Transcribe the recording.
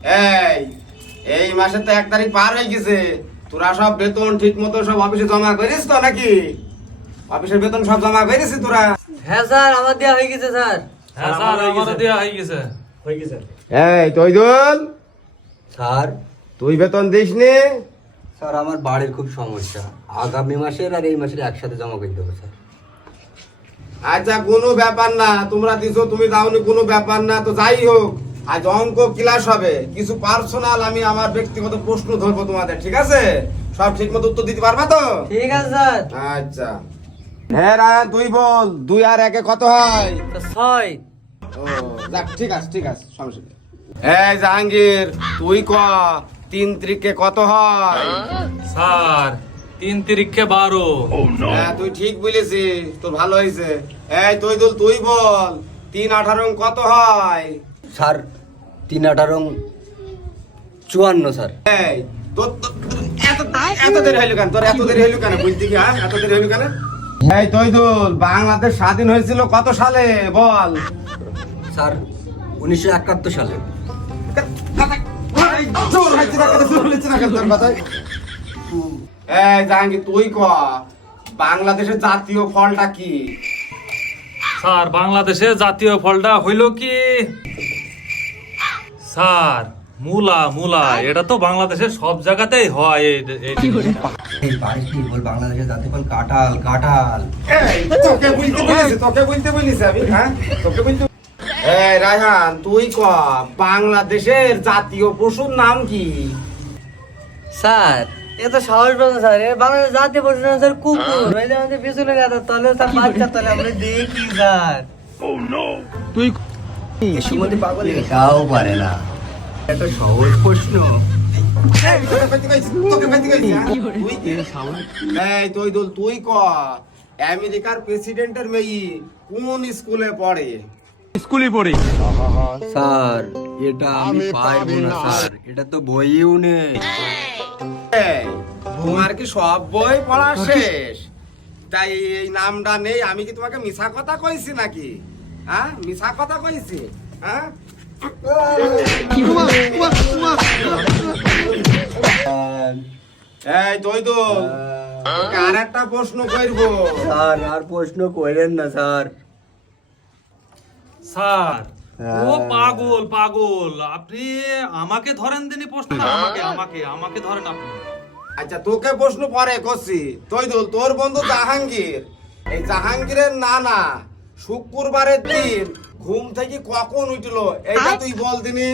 এই এই মাসে তো 1 তারিখ পার হয়ে গেছে, তোরা সব বেতন ঠিক মতো সব অফিসে জমা করিস তো নাকি? অফিসের বেতন সব জমা করিস তোরা? হ্যাঁ স্যার, আমার দেওয়া হয়ে গেছে স্যার। হ্যাঁ স্যার, আমারও দেওয়া হয়ে গেছে। এই তৈদুল, স্যার তুই বেতন দিস নি? স্যার আমার বাড়ির খুব সমস্যা, আগামী মাসের আর এই মাসের একসাথে জমা করে দেবো স্যার। আচ্ছা কোনো ব্যাপার না, তোমরা দিছো তুমি দাওনি কোনো ব্যাপার না। তো যাই হোক, আজ অঙ্ক ক্লাস হবে, কিছু পার্সোনাল আমি আমার ব্যক্তিগত প্রশ্ন ধরবো তোমাদের, ঠিক আছে? সব ঠিক মতো উত্তর দিতে পারবা তো? ঠিক আছে স্যার। আচ্ছা হ্যাঁ রায়ন, তুই বল 2 আর 1 কত হয়? 6। ও যাক, ঠিক আছে ঠিক আছে, সমস্যা নেই। এই জাহাঙ্গীর, তুই ক 3 3 কত হয়? স্যার 3 তিরিখে 12। হ্যাঁ তুই ঠিক বলেছিস, তোর ভালো হয়েছে। এই তৈদুল, তুই বল 3 18 কত হয়? Sir 3 18 54 sir. এই এত দেরি হইলো কেন? তোর এত দেরি হইলো কেন বুঝতে কি? হ্যাঁ এত দেরি হইলো কেন? এই তৈদুল, বাংলাদেশ স্বাধীন হয়েছিল কত সালে বল? স্যার 1971 সালে। এই জাহাঙ্গীর, তুই ক বাংলাদেশের জাতীয় ফলটা কি? স্যার বাংলাদেশের জাতীয় ফলটা হইল কি? স্যার মূলা। মূলা এটা তো বাংলাদেশের সব জায়গাতেই হয়। এই বাড়িতে বল বাংলাদেশের জাতীয় ফল কাঁঠাল। কাঁঠাল তোকে বলতে বলিস আমি, হ্যাঁ তোকে বলতে। এই রায়হান, তুই ক বাংলাদেশের জাতীয় পশুর নাম কি? স্যার এ তো সাহস পাবে স্যার, এ বাংলাদেশ জাতীয় পশু নাম স্যার কুকুর। নইলে আমাদের পিছনে গাদা তলে তার বাচ্চা তলে আমরা দেখি স্যার। তুই এর সম্বন্ধে পাগল এটাও পারে না। একটা সহজ প্রশ্ন। তুই ক আমেরিকার প্রেসিডেন্টের মেয়ে কোন স্কুলে পড়ে? স্যার এটা আমি পাইবো না স্যার, এটা তো বইও নেই। এই, তোমার কি সব বই পড়া শেষ? তাই এই নামটা নেই? আমি কি তোমাকে মিছা কথা কইছি নাকি? হ্যাঁ মিছা কথা কইছি? হ্যাঁ এই তো আর একটা প্রশ্ন করবো। স্যার আর প্রশ্ন করেন না স্যার। স্যার ও পাগল পাগল, আপনি আমাকে ধরেন দিনই প্রশ্ন। আমাকে ধরেন আপনি। আচ্ছা তোকে প্রশ্ন পরে করছি। তোর বন্ধু জাহাঙ্গীর, এই জাহাঙ্গীরের নানা শুক্রবারের দিন ঘুম থেকে কখন উঠলো এইটা তুই বল দিনি।